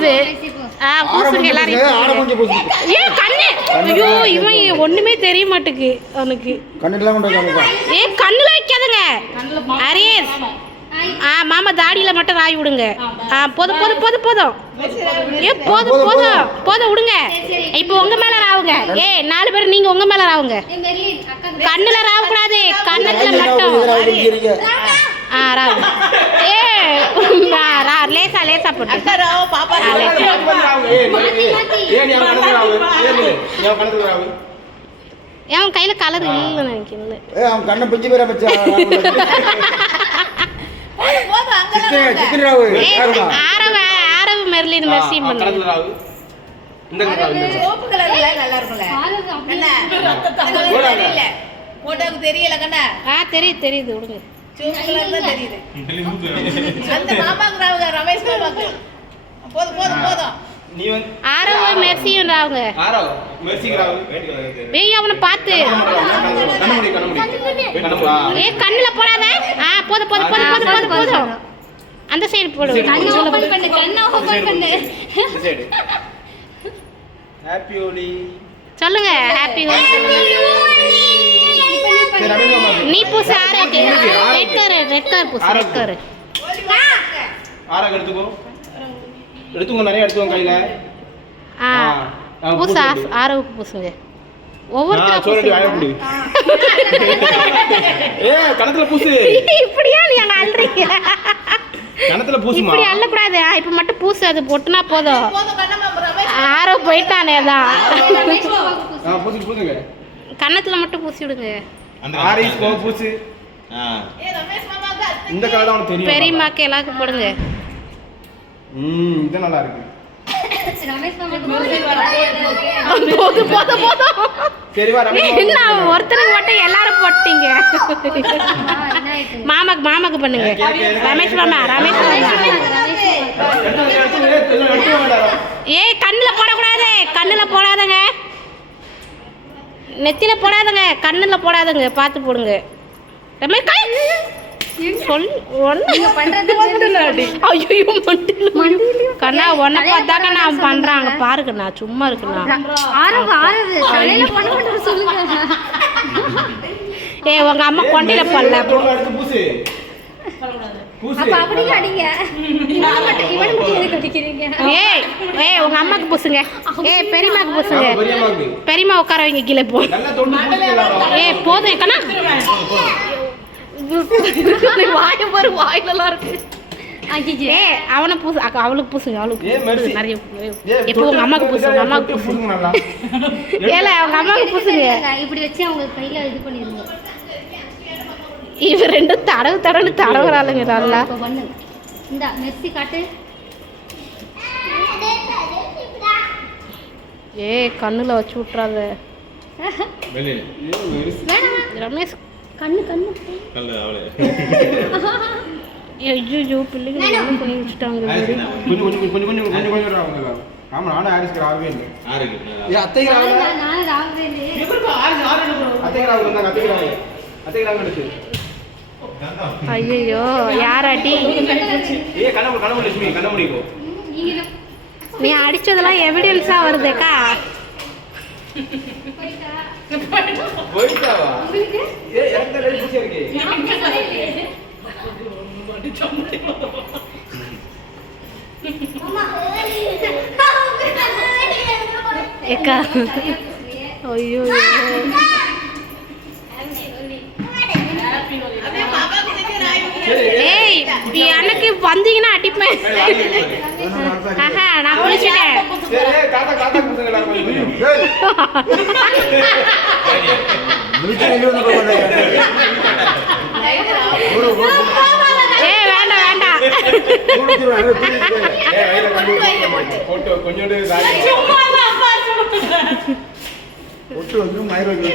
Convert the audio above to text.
பூசுது. பூசுங்க எல்லாரும். ஏன் கண்ணு? ஐயோ இவன் ஒண்ணுமே தெரிய மாட்டேங்குது அவனுக்கு. கண்ணுல வைக்காதுங்க. அரே மாமா தாடியில மட்டும் ராய் விடுங்க. போதும் போதும் போதும் போதும். போதும் போதும் போதும் விடுங்க. இப்போ உங்க மேல ராவுங்க. 4 பேர் நீங்க உங்க மேல ராவுங்க. கண்ணுல ராவ கூடாது, கண்ணத்துல மட்டும். ராவு. லேசா லேசா போட்டு. அவன் கையில கலர் இல்ல நினைக்கிறேன். ஆரவு மெர்லின் மெர்சி பண்ணுங்க. இந்த சோப்பு கலர்ல நல்லா இருக்கும்ல. தெரியல. போட்டோக்கு தெரியல கண்ணா. தெரியுது தெரியுது விடுங்க. சோப்பு கலர் தான் தெரியுது. அந்த மாமாக்கு ராவுங்க ரமேஷ் மாமாக்கு. போதும் போதும் போதும். நீ வந்து ஆரவு மெர்சியும் ராவுங்க. ஆரவு மெர்சிக்கு ராவு. ஏய் அவனை பாத்து. கண்ணுல போடாத. போதும் போதும் போதும் போதும் போதும். அந்த சைடு போடு. கண்ணை ஓபன் பண்ணு, கண்ணை ஓபன் பண்ணு. இந்த சைடு. ஹேப்பி ஹோலி சொல்லுங்க. ஹேப்பி ஹோலி. நீ பூசு ஆரக்கு. ரெட் கலர் பூசு. Red colour. ஆரக்கு எடுத்துக்கோ. எடுத்துக்கோ நிறைய எடுத்துக்கோ கையில. பூசு ஆரவுக்கு பூசுங்க. ஒவ்வொருத்தரும் சோரடி வாய புடி. கணத்துல பூசு. இப்படியா நீ அங்க அல்றீங்க? கணத்துல பூசுமா? இப்படி அள்ள கூடாது. இப்ப மட்டும் பூசு, அது பொட்டுனா போதும். ஆரோ போய்ட்டானே அதான். பூசி பூசுங்க. கண்ணத்துல மட்டும் பூசி விடுங்க. அந்த ஆரிஸ் கோ பூசு. ரமேஷ் மாமாக்கு இந்த கலர் தான் உனக்கு தெரியும். பெரியமாக்கு எல்லாருக்கும் போடுங்க. இது நல்லா இருக்கு. ரமேஷ் மாமாக்கு போடு போடு போடு. சரி வா ரமேஷ். என்ன ஒருத்தருக்கு மட்டும் எல்லாரும் போட்டீங்க. மாமாக்கு பண்ணுங்க. ரமேஷ் மாமா ரமேஷ் மாமா. கண்ணுல போடக்கூடாது. கண்ணுல போடாதங்க. நெத்தில போடாதங்க. கண்ணுல போடாதங்க. பார்த்து போடுங்க. ரமேஷ் கை சொல் நீங்க பண்றது மண்டலடி. ஐயோ மண்டல கண்ணா ஒண்ண பார்த்தாக்க நான் பண்றாங்க பாருங்க. நான் சும்மா இருக்கேனா. ஆரவு தலையில பண்ண மாட்டேன்னு சொல்லுங்க. உங்க அம்மா கொண்டையில பண்ணல. பூசு பூசு. அப்ப அப்படியே அடிங்க. இவன் மட்டும் எதுக்கு அடிக்கிறீங்க? உங்க அம்மாக்கு பூசுங்க. பெரியமாக்கு பூசுங்க. பெரியமா உட்கார வைங்க கீழே போ. நல்லா தொண்டு பூசுங்க. போதும் கண்ணா. வாய பாரு வாயிலலாம் இருக்கு. அவனை பூசு. அவளுக்கு பூசுங்க. அவளுக்கு நிறைய. எப்போ உங்க அம்மாக்கு பூசுங்க. அம்மாக்கு பூசுங்க நல்லா. அவங்க அம்மாவுக்கு பூசுங்க. இப்படி வச்சு அவங்க கையில இது பண்ணிருங்க. இவ ரெண்டும் தடவு தடவுறாளுங்க நல்லா. இந்த மெர்சி காட்டு. கண்ணுல வச்சு விட்டுறாத ரமேஷ். கண்ணு ஐயோ பிள்ளைங்க என்ன பண்ணி வச்சுட்டாங்க. ஐயோ யாராட்டி நீ அடிச்சதெல்லாம் எவிடன்ஸா வருதுக்கா. ஐயோ எனக்கு வந்தீங்கன்னா அடிப்பேன். நான் குளிச்சுட்டேன். வேண்டாம் வேண்டாம். ஒட்டு வந்து மயிர் வைக்க.